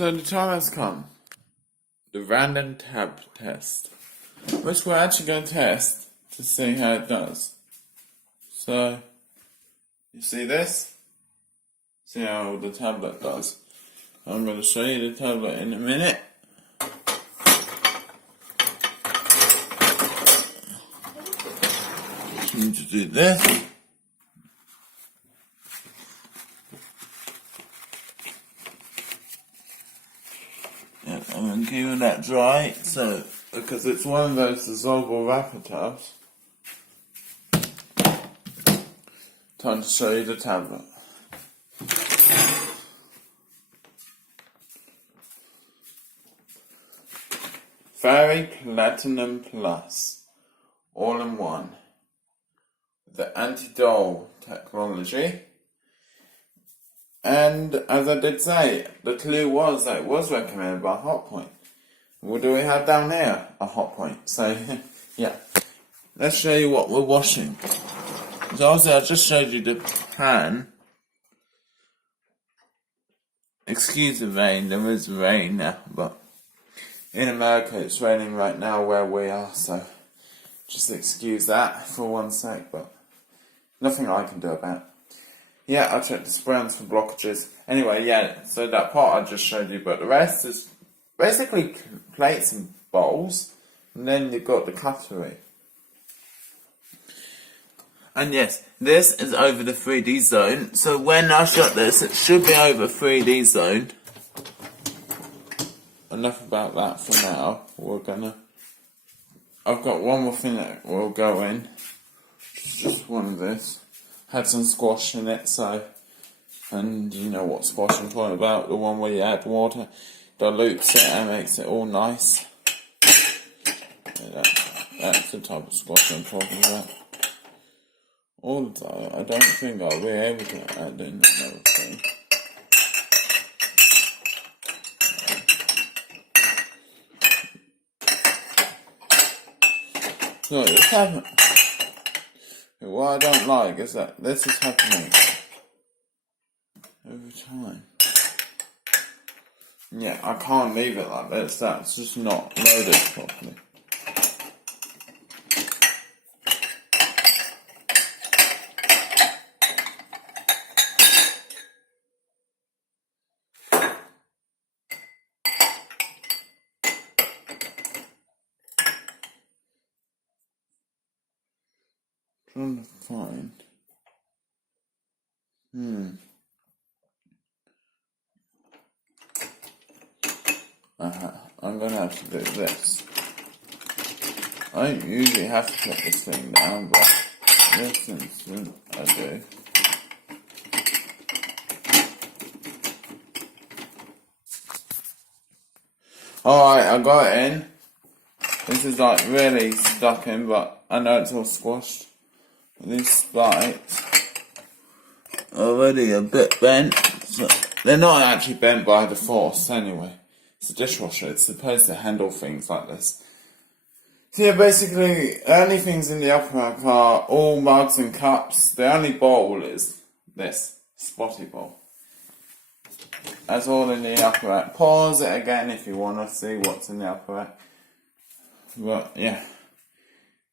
So the time has come. The random tab test. Which we're actually going to test to see how it does. So, you see this? See how the tablet does. I'm going to show you the tablet in a minute. Just need to do this. Yeah, I'm going to keep that dry, so because it's one of those dissolvable wrapper tabs. Time to show you the tablet. Fairy Platinum Plus, all in one. The anti-doll technology. And as I did say, the clue was that it was recommended by Hotpoint. What do we have down here? A Hotpoint. So, yeah. Let's show you what we're washing. So obviously I just showed you the pan. Excuse the rain, there is rain now, but in America it's raining right now where we are, so just excuse that for one sec, but nothing I can do about it. Yeah, I checked the spray-ons for blockages. Anyway, yeah, so that part I just showed you, but the rest is basically plates and bowls, and then you've got the cutlery. And yes, this is over the 3D zone, so when I shut this, it should be over 3D zone. Enough about that for now. I've got one more thing that will go in. Just one of this. Had some squash in it, so, and you know what squash I'm talking about, the one where you add water, dilutes it and makes it all nice. Yeah, that's the type of squash I'm talking about. Although, I don't think I'll be able to add in another thing. So, it's happening. What I don't like is that this is happening every time. Yeah, I can't leave it like this. That's just not loaded properly. Trying to find. I'm gonna have to do this. I don't usually have to put this thing down, but this instant I do. Alright, I got it in. This is like really stuck in, but I know it's all squashed. These spikes are already a bit bent. So they're not actually bent by the force anyway. It's a dishwasher, it's supposed to handle things like this. So yeah, basically, only things in the upper rack are all mugs and cups. The only bowl is this, spotty bowl. That's all in the upper rack. Pause it again if you want to see what's in the upper rack. But yeah,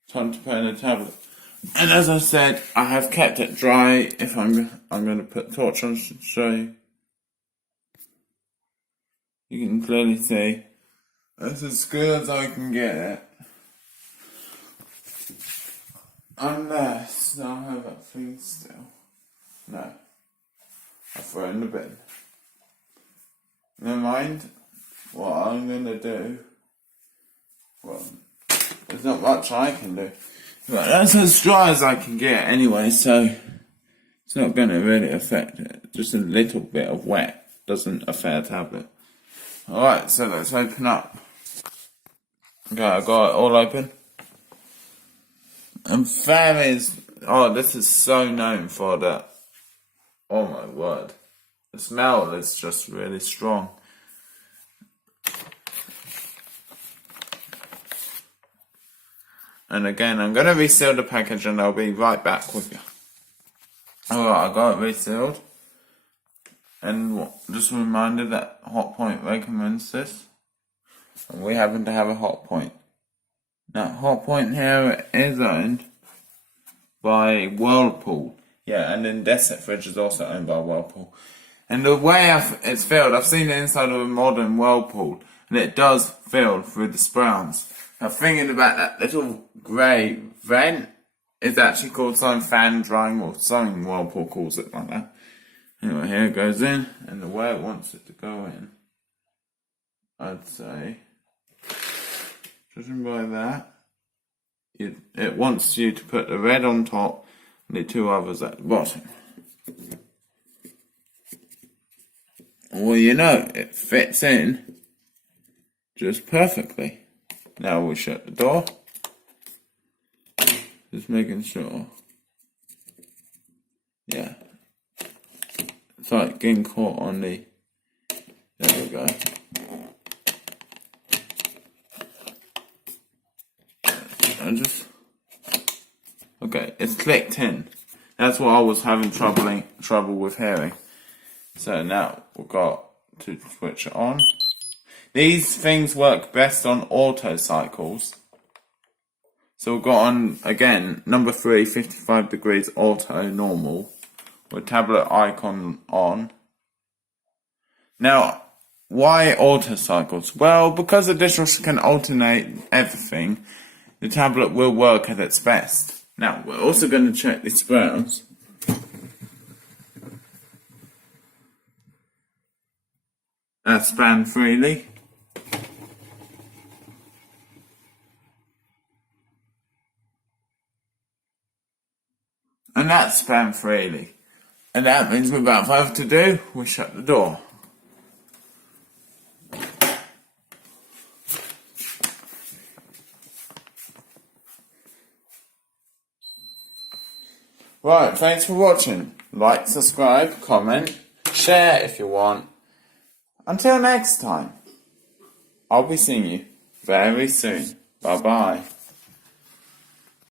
time to put in the tablet. And as I said, I have kept it dry. If I'm going to put torch on to show you. You can clearly see that's as good as I can get it. Unless I have that thing still. No. I'll throw it in the bin. Never mind. What I'm going to do. Well, there's not much I can do. But that's as dry as I can get anyway, so it's not going to really affect it. Just a little bit of wet doesn't affect a tablet. Alright, so let's open up. Okay, I got it all open. And Fairy's, this is so known for that. Oh my word. The smell is just really strong. And again, I'm going to reseal the package and I'll be right back with you. Alright, I got it resealed. And just a reminder that Hotpoint recommends this. And we happen to have a Hotpoint. Now, Hotpoint here is owned by Whirlpool. Yeah, and then Desert Fridge is also owned by Whirlpool. And the way it's filled, I've seen the inside of a modern Whirlpool, and it does fill through the sprouts. Now, thinking about that little grey vent is actually called something fan drying, or something Whirlpool calls it like that. Anyway, here it goes in, and the way it wants it to go in, I'd say, judging by that, it wants you to put the red on top and the two others at the bottom. Well, you know, it fits in just perfectly. Now we'll shut the door. Just making sure. Yeah. It's like getting caught on the... There we go. Okay, it's clicked in. That's what I was having trouble with hearing. So now we've got to switch it on. These things work best on auto cycles. So we've got on, again, number 3, 55 degrees auto, normal, with tablet icon on. Now, why auto cycles? Well, because the dishwasher can alternate everything, the tablet will work at its best. Now, we're also going to check the sprouts. That span freely. And that span freely. And that means without further to do, we shut the door. Right, thanks for watching. Like, subscribe, comment, share if you want. Until next time, I'll be seeing you very soon. Bye bye.